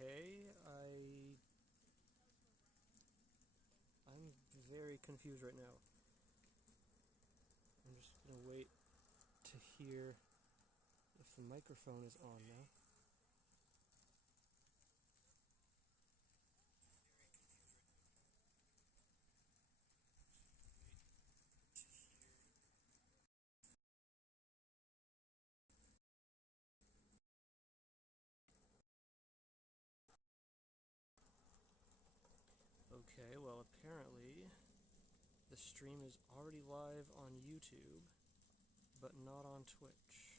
Okay, I'm very confused right now. I'm just gonna wait to hear if the microphone is on now. Okay, well apparently the stream is already live on YouTube, but not on Twitch.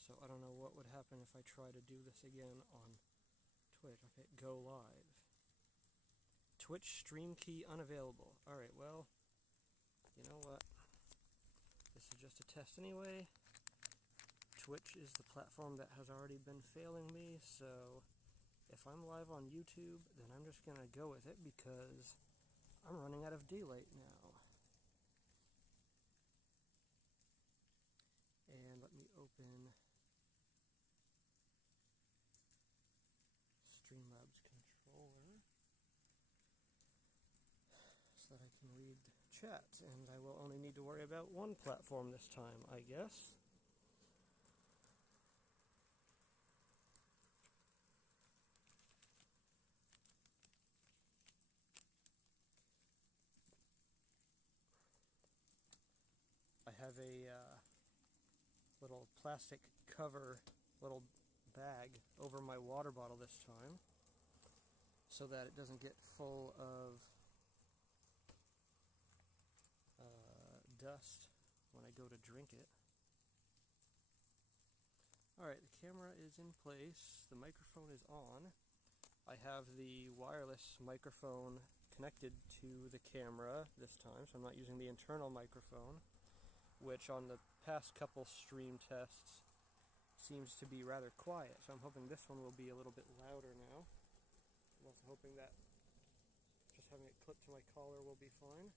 So I don't know what would happen if I try to do this again on Twitch. Okay, go live. Twitch stream key unavailable. Alright, well, you know what? This is just a test anyway. Twitch is the platform that has already been failing me, so if I'm live on YouTube, then I'm just gonna go with it because I'm running out of daylight now. And let me open Streamlabs controller so that I can read chat, and I will only need to worry about one platform this time, I guess. I have a little plastic cover, little bag over my water bottle this time so that it doesn't get full of dust when I go to drink it. Alright, the camera is in place, the microphone is on. I have the wireless microphone connected to the camera this time, so I'm not using the internal microphone, which on the past couple stream tests seems to be rather quiet, so I'm hoping this one will be a little bit louder now. I'm also hoping that just having it clipped to my collar will be fine.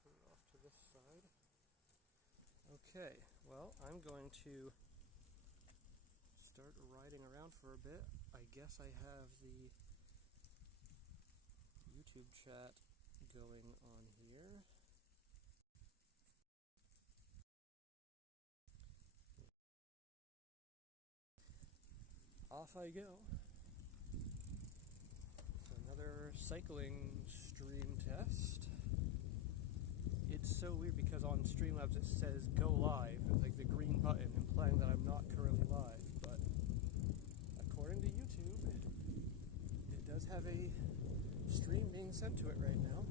Put it off to this side. Okay, well, I'm going to start riding around for a bit. I guess I have the YouTube chat going on here. Off I go. So another cycling stream test. It's so weird because on Streamlabs it says go live, like the green button, implying that I'm not currently live, but according to YouTube, it does have a stream being sent to it right now.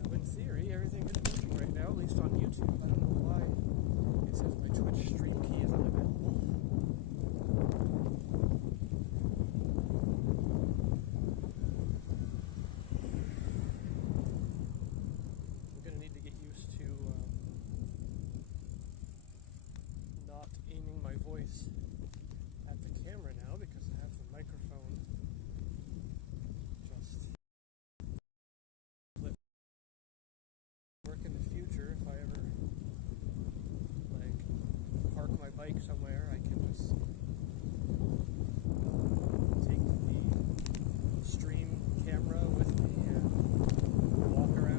So in theory, everything is working right now, at least on YouTube. I don't know why it says my Twitch stream key is unavailable. I'm gonna need to get used to not aiming my voice at the camera now because I have the microphone just flip. Work in the future if I ever like park my bike somewhere, I can just take the stream camera with me and walk around.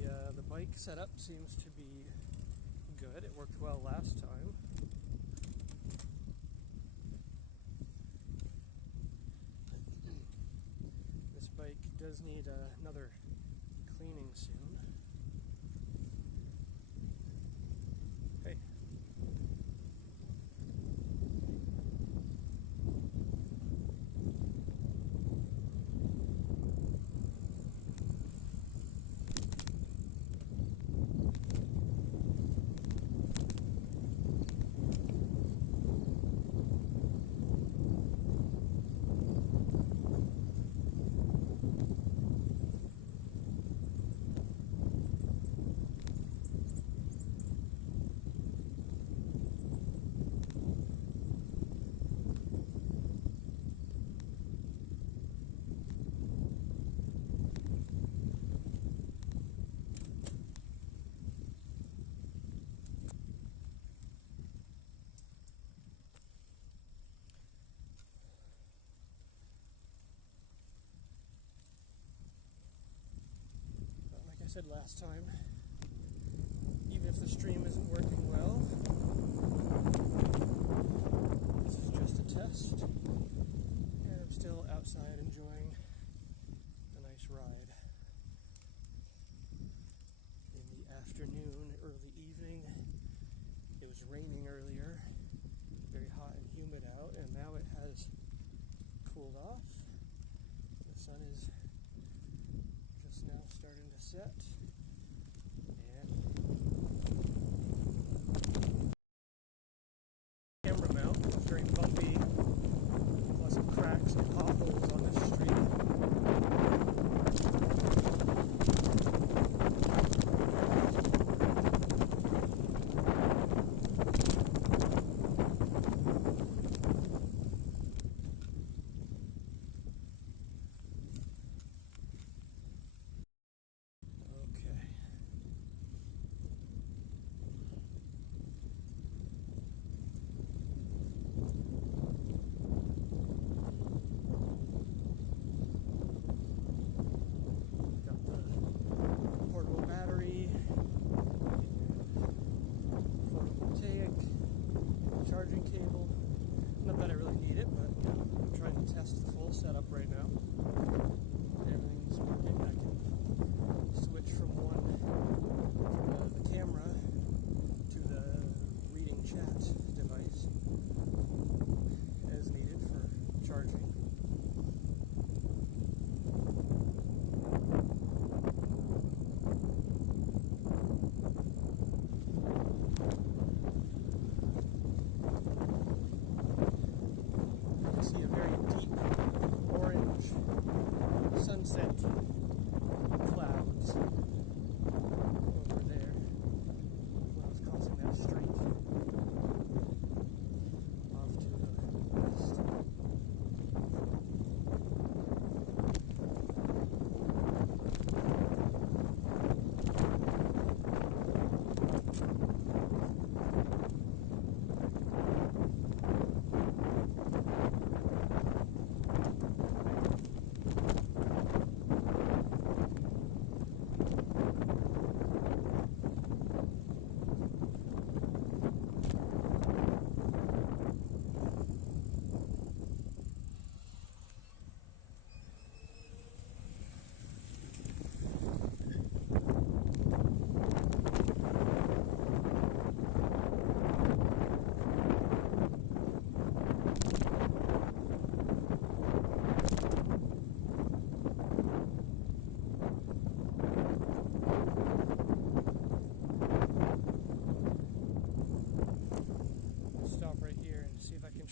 Yeah, the bike setup seems to be good. It worked well last time. This bike does need another cleaning soon. Hey. said last time, even if the stream isn't working well, this is just a test, and I'm still outside enjoying a nice ride. In the afternoon, early evening, it was raining earlier, very hot and humid out, and now it has cooled off. The sun is just now starting to set, and camera mount is very bumpy, plus some cracks and potholes on this street. Charging cable. Not that I really need it, but you know, I'm trying to test the full setup right now. Everything's working. I can switch from the camera to the reading chat device as needed for charging. Sunset clouds over there when I was crossing that street off to the west.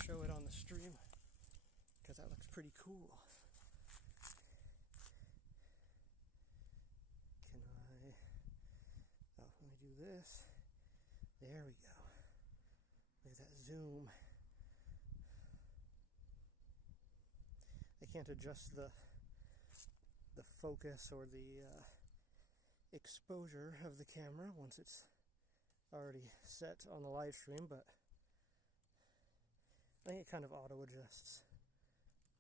Show it on the stream because that looks pretty cool. Can I? Oh, let me do this. There we go. Look at that zoom. I can't adjust the focus or the exposure of the camera once it's already set on the live stream, but I think it kind of auto-adjusts,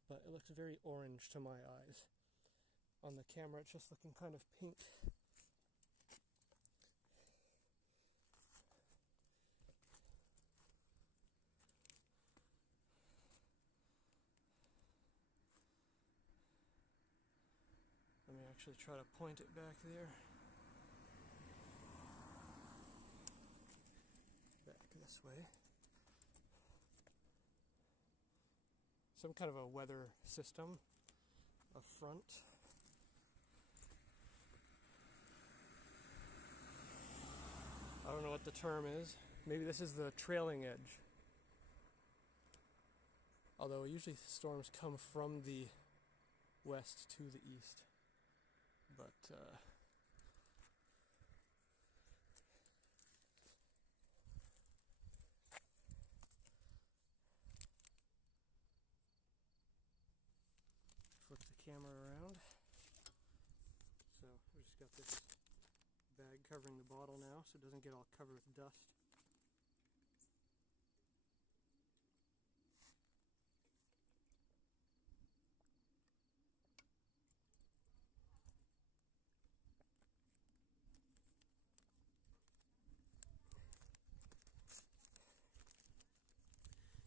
but it looks very orange to my eyes. On the camera, it's just looking kind of pink. Let me actually try to point it back there. Back this way. Some kind of a weather system up front. I don't know what the term is. Maybe this is the trailing edge. Although usually storms come from the west to the east. But flip the camera around. So we just got this bag covering the bottle now so it doesn't get all covered with dust.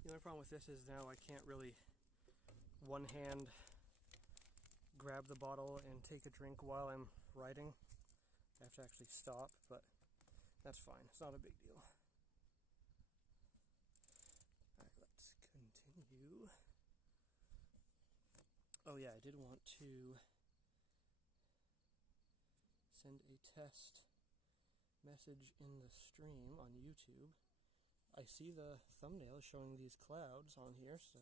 The only problem with this is now I can't really one hand grab the bottle and take a drink while I'm writing. I have to actually stop, but that's fine. It's not a big deal. Alright, let's continue. Oh yeah, I did want to send a test message in the stream on YouTube. I see the thumbnail showing these clouds on here, so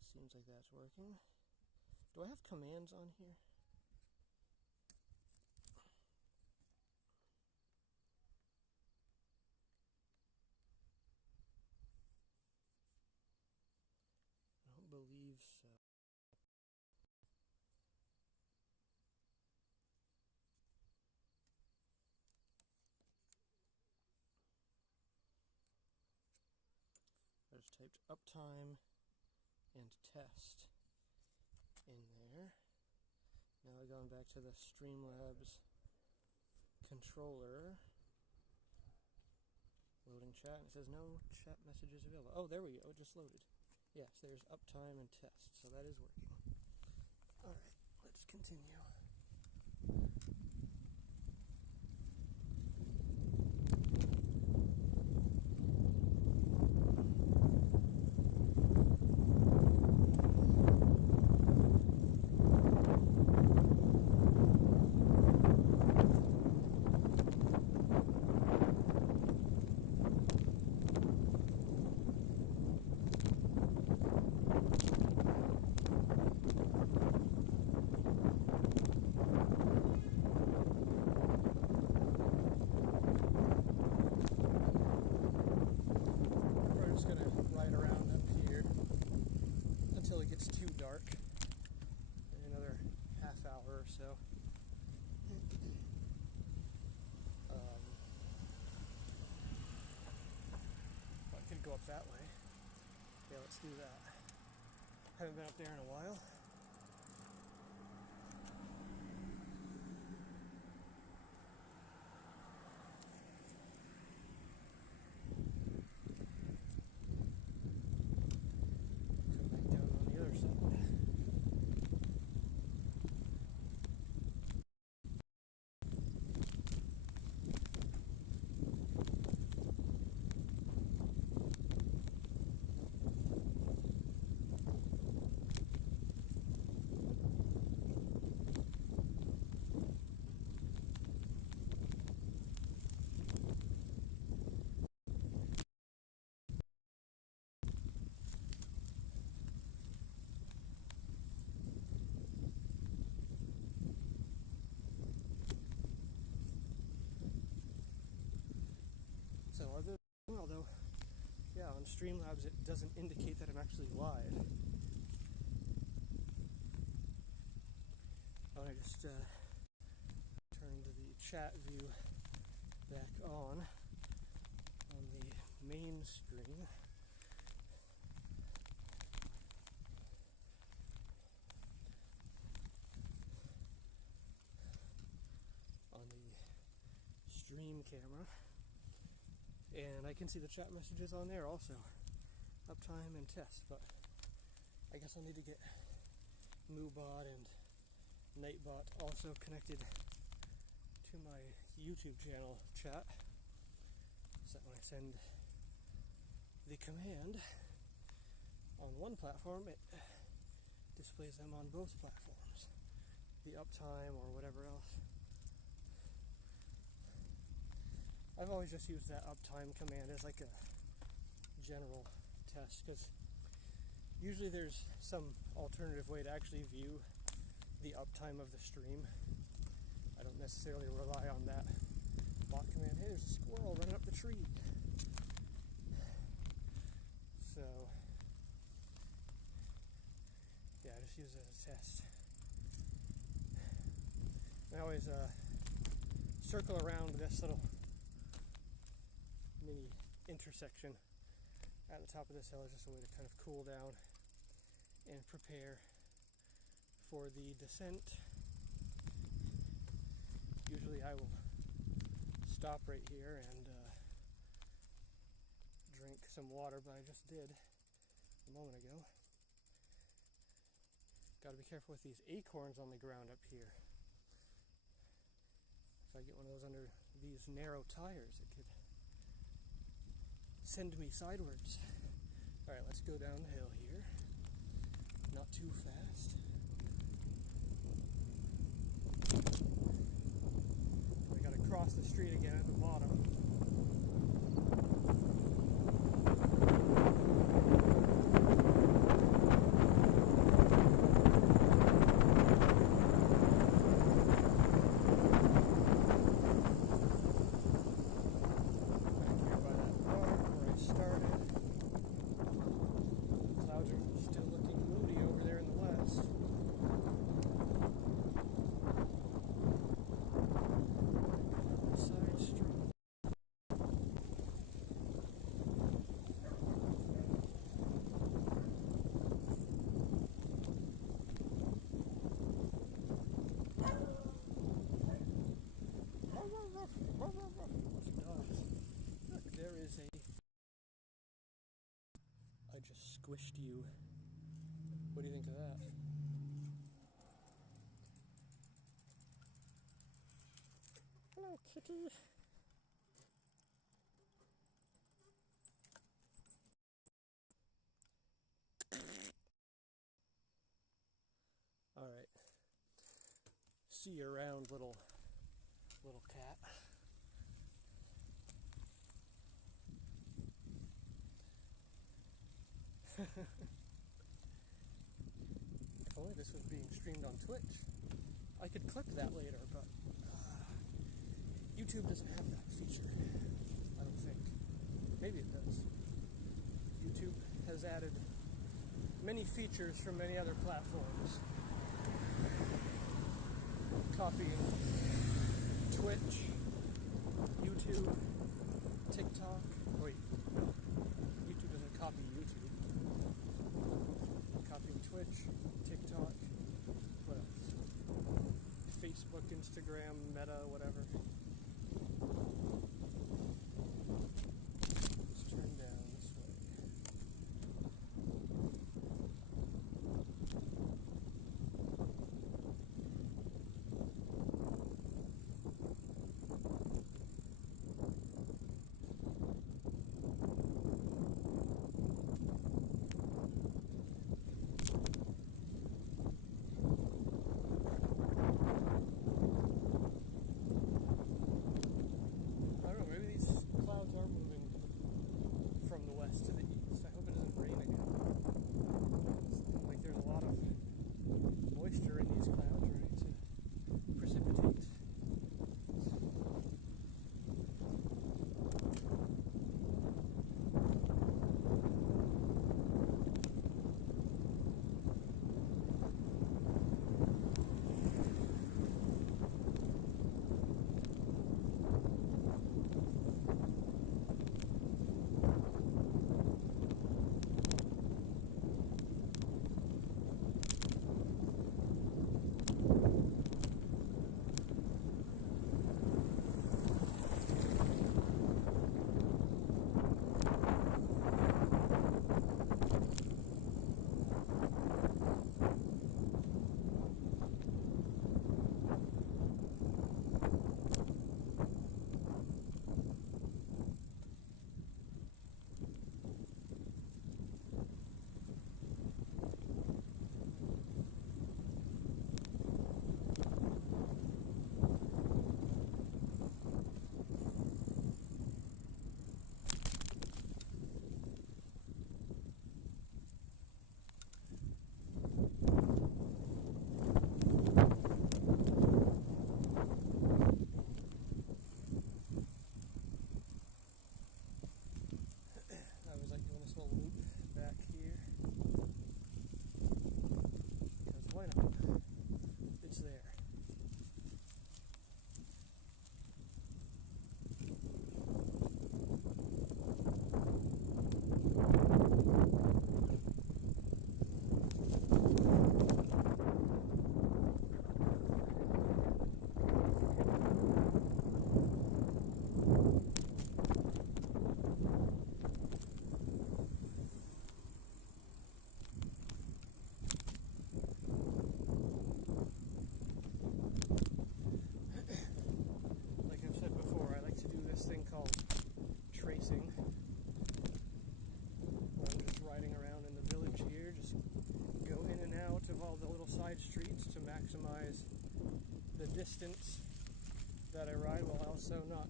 seems like that's working. Do I have commands on here? I don't believe so. I just typed uptime and test in there. Now I've gone back to the Streamlabs controller. Loading chat, and it says no chat messages available. Oh, there we go, it just loaded. Yes, there's uptime and test, so that is working. Alright, let's continue. That way. Yeah, let's do that. Haven't been up there in a while. Come back down on the other side. Although, yeah, on Streamlabs it doesn't indicate that I'm actually live. I want to just turn the chat view back on the main screen. On the stream camera. And I can see the chat messages on there also. Uptime and test, but I guess I'll need to get MooBot and Nightbot also connected to my YouTube channel chat. So that when I send the command on one platform, it displays them on both platforms. The uptime or whatever else. I've always just used that uptime command as like a general test, because usually there's some alternative way to actually view the uptime of the stream. I don't necessarily rely on that bot command. Hey, there's a squirrel running up the tree. So, yeah, I just use it as a test. I always circle around this little mini intersection at the top of this hill is just a way to kind of cool down and prepare for the descent. Usually I will stop right here and drink some water, but I just did a moment ago. Got to be careful with these acorns on the ground up here. If I get one of those under these narrow tires, it could send me sideways. Alright, let's go down the hill here. Not too fast. I gotta cross the street again at the bottom. There is a... I just squished you. What do you think of that? Hello, kitty. Alright. See you around, little cat. If only this was being streamed on Twitch. I could clip that later, but YouTube doesn't have that feature, I don't think. Maybe it does. YouTube has added many features from many other platforms. Copying Twitch, YouTube, TikTok. Wait, no. YouTube doesn't copy YouTube. Copying Twitch, TikTok, what else? Facebook, Instagram, Meta, whatever. Let's turn down this way. distance that I ride, while also not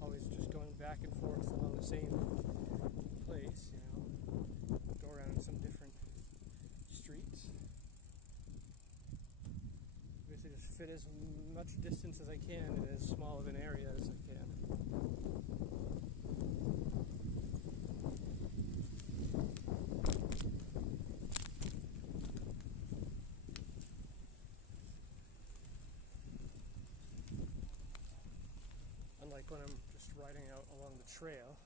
always just going back and forth along the same place, you know. Go around some different streets. Basically just fit as much distance as I can in as small of an area as I can. Unlike when I'm just riding out along the trail,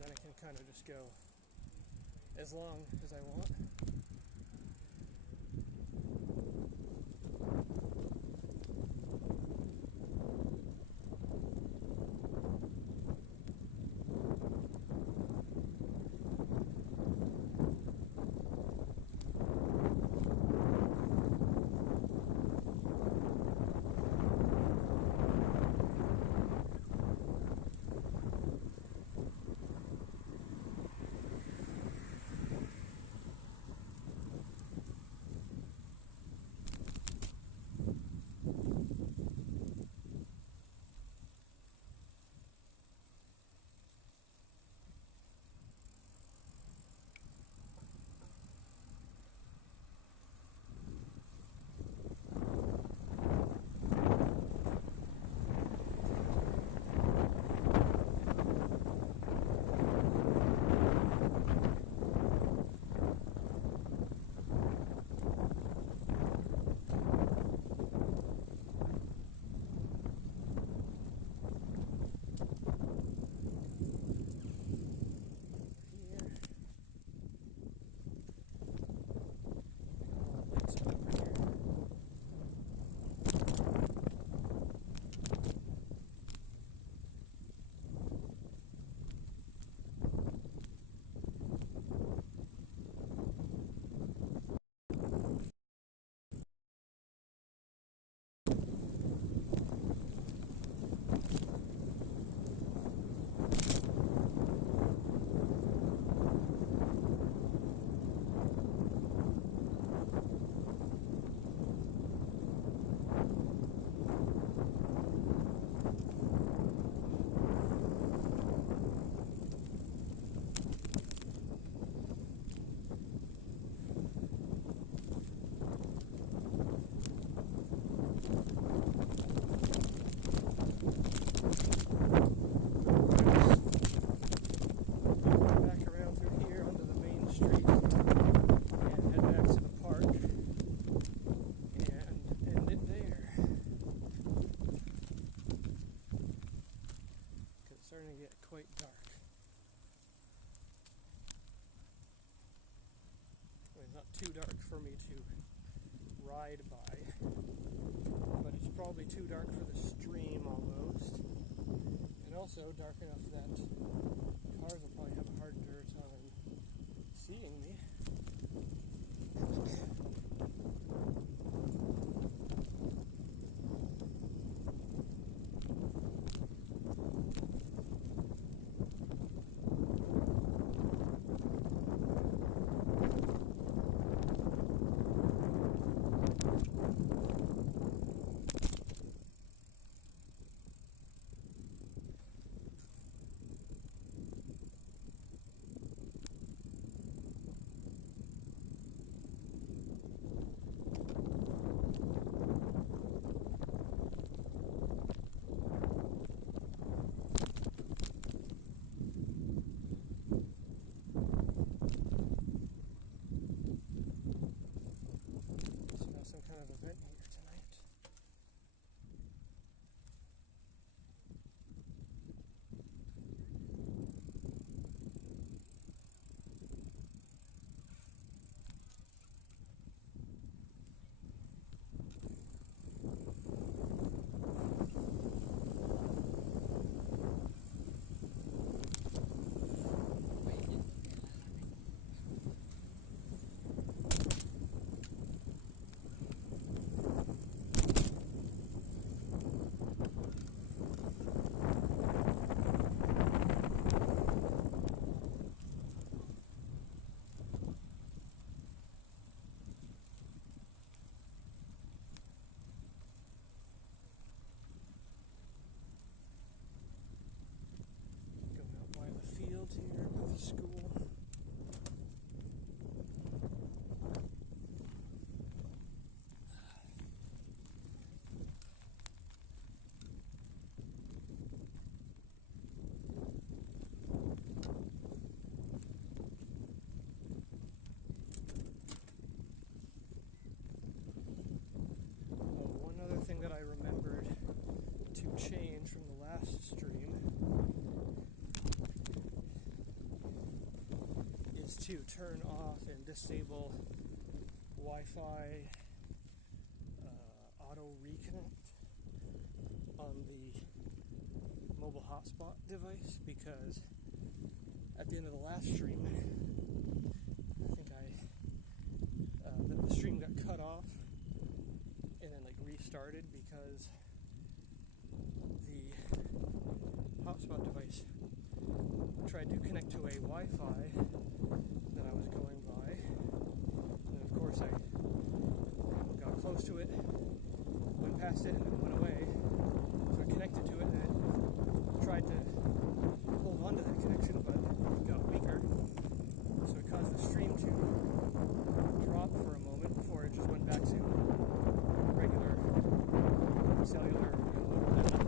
then I can kind of just go as long as I want. Starting to get quite dark. Well, it's not too dark for me to ride by, but it's probably too dark for the stream almost, and also dark enough that cars will probably have a harder time seeing me. school. One other thing that I remembered to change from the last stream is to turn off and disable Wi-Fi auto reconnect on the mobile hotspot device, because at the end of the last stream, I think the stream got cut off and then like restarted because the hotspot device tried to connect to a Wi-Fi that I was going by, and of course I got close to it, went past it, and then went away. So I connected to it and then tried to hold on to that connection, but it got weaker, so it caused the stream to drop for a moment before it just went back to regular cellular mobile data.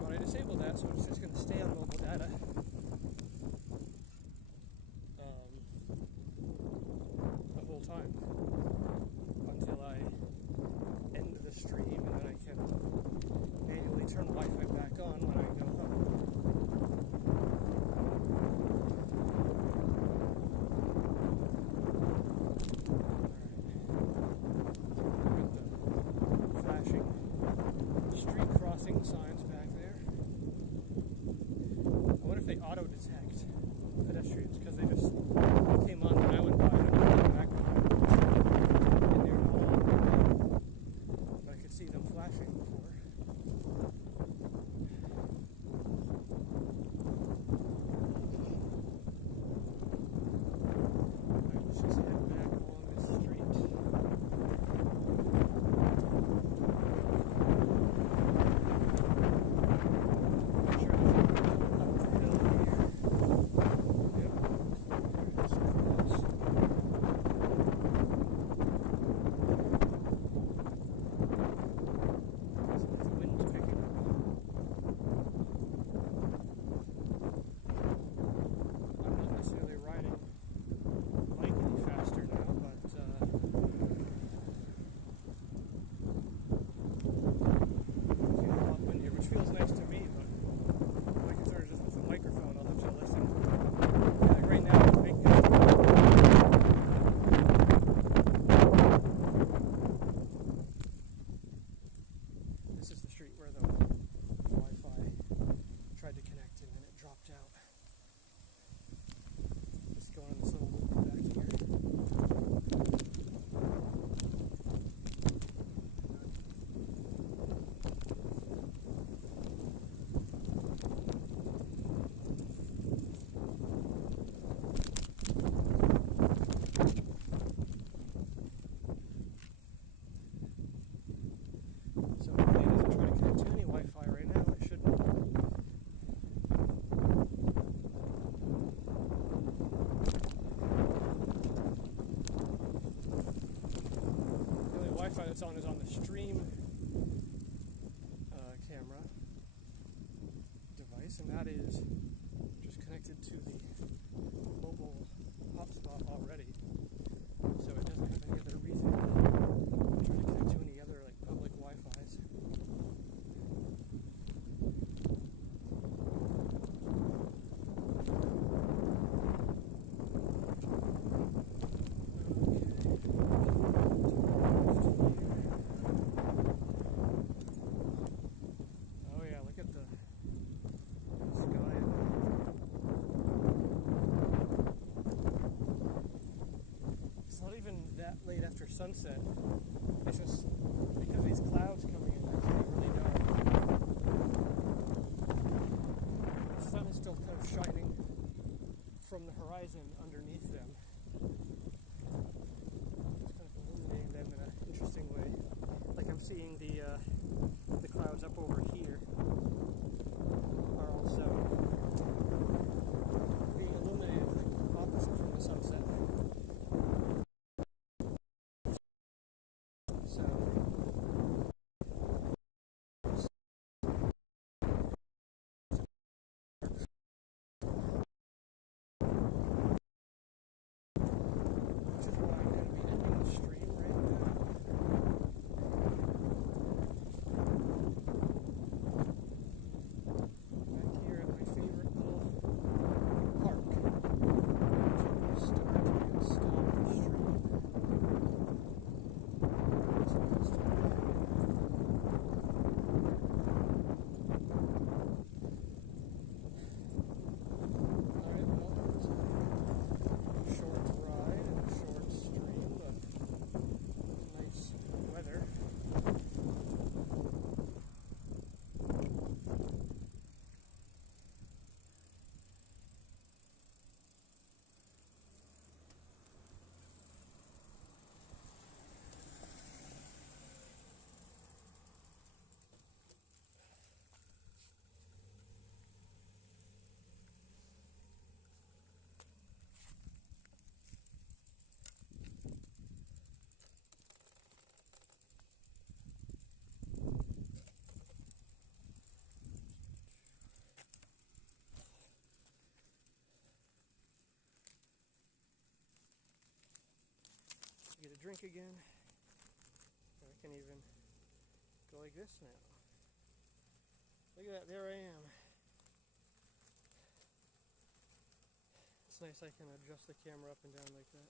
But I disabled that, so it's just going to stay on mobile data. The whole time until I end the stream, and then I can manually turn the Wi-Fi back on when I go home. Signs back there. I wonder if they auto-detect pedestrians, because they just came on when I went by and I went back in there at all. But I could see them flashing before. Alright, let's just head back along this street. That's on is on the stream camera device, and that is just connected to the mobile hotspot already, so it doesn't have any other reason to try to connect to any other like public Wi-Fi's. Late after sunset, it's just because these clouds coming in, it's getting really dark. The sun is still kind of shining from the horizon underneath them, just kind of illuminating them in an interesting way. Like I'm seeing the clouds up over here drink again. I can even go like this now. Look at that, there I am. It's nice I can adjust the camera up and down like that.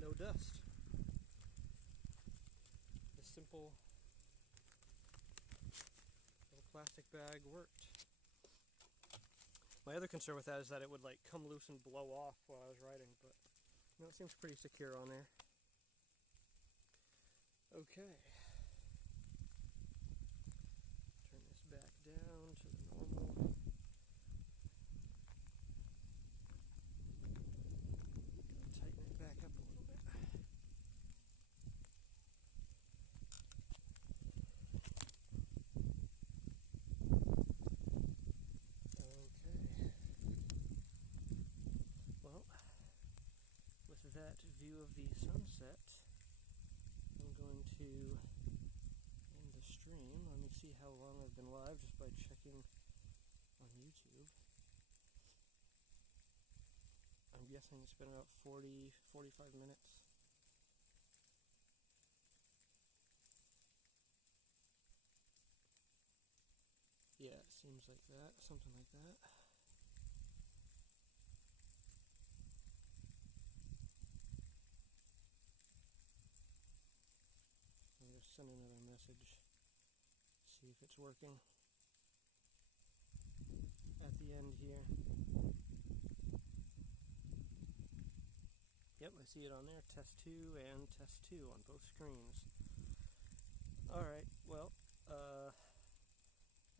No dust. The simple little plastic bag worked. My other concern with that is that it would like come loose and blow off while I was riding, but no, it seems pretty secure on there. Okay. Turn this back down to the normal. Tighten it back up a little bit. With that view of the sunset, I'm going to end the stream. Let me see how long I've been live just by checking on YouTube. I'm guessing it's been about 40-45 minutes. Yeah, it seems like that, something like that. I'm going to send another message, see if it's working. At the end here. Yep, I see it on there, test 2 and test 2 on both screens. Alright, well,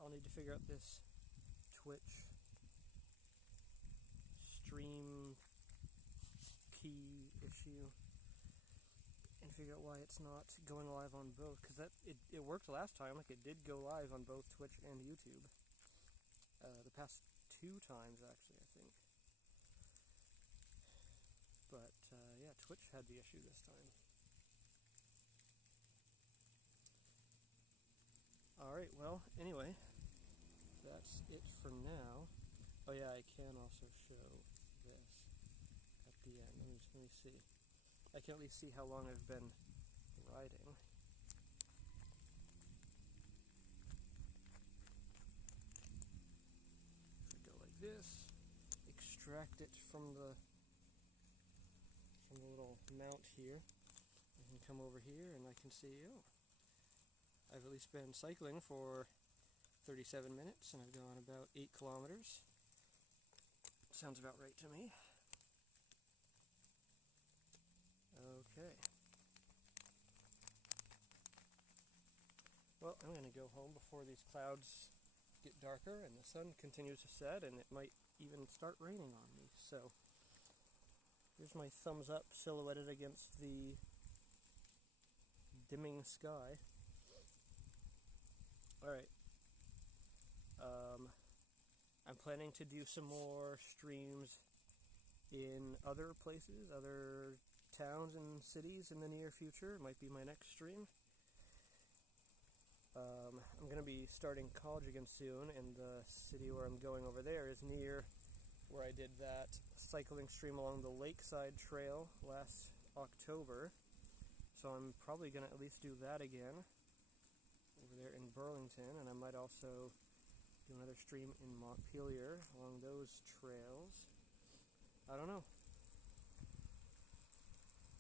I'll need to figure out this Twitch stream key issue and figure out why it's not going live on both, because it worked last time. Like, it did go live on both Twitch and YouTube. The past 2 times, actually, I think. But, yeah, Twitch had the issue this time. Alright, well, anyway, that's it for now. Oh yeah, I can also show this at the end. Let me see. I can at least see how long I've been riding. If I go like this, extract it from the little mount here, I can come over here and I can see, oh, I've at least been cycling for 37 minutes and I've gone about 8 kilometers. Sounds about right to me. Okay. Well, I'm going to go home before these clouds get darker and the sun continues to set, and it might even start raining on me. So, here's my thumbs up silhouetted against the dimming sky. Alright. I'm planning to do some more streams in other places, other towns and cities in the near future. It might be my next stream. I'm going to be starting college again soon, and the city where I'm going over there is near where I did that cycling stream along the Lakeside Trail last October. So I'm probably going to at least do that again over there in Burlington, and I might also do another stream in Montpelier along those trails. I don't know.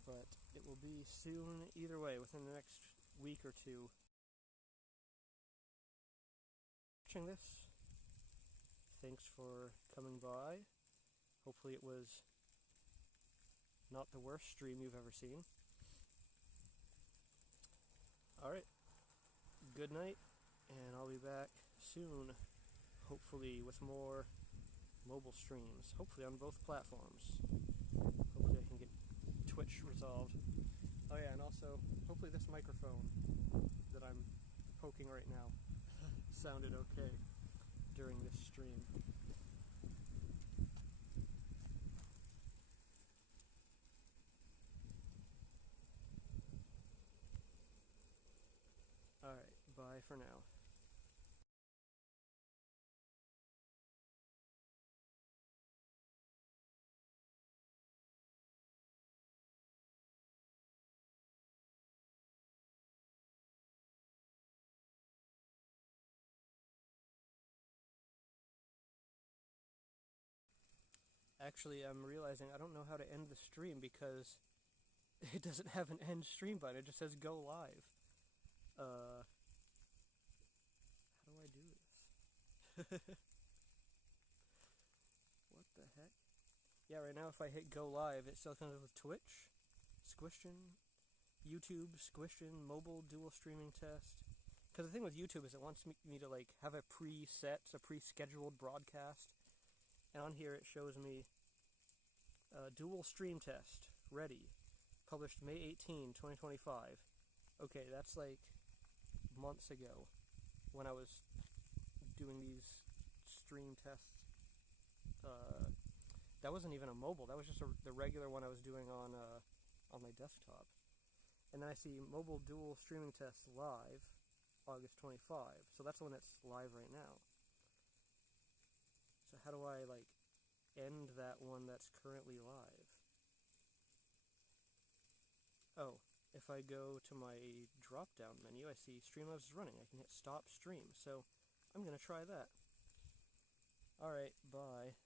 But it will be soon either way, within the next week or 2. Watching this. Thanks for coming by. Hopefully it was not the worst stream you've ever seen. Alright. Good night, and I'll be back soon, hopefully with more mobile streams, hopefully on both platforms. Hopefully I can get Twitch resolved. Oh yeah, and also, hopefully this microphone that I'm poking right now sounded okay during this stream. bye for now. Actually, I'm realizing I don't know how to end the stream because it doesn't have an end stream button. It just says go live. How do I do this? What the heck? Yeah, right now if I hit go live, it still comes with Twitch, Squishtion, YouTube, Squishtion, mobile dual streaming test. Because the thing with YouTube is it wants me to like have a pre-scheduled broadcast. And on here it shows me dual stream test, ready, published May 18, 2025. Okay, that's like months ago when I was doing these stream tests. That wasn't even a mobile, that was just the regular one I was doing on my desktop. And then I see mobile dual streaming test live, August 25. So that's the one that's live right now. So how do I, like, end that one that's currently live? Oh, if I go to my drop-down menu, I see Streamlabs is running. I can hit stop stream, so I'm gonna try that. Alright, bye.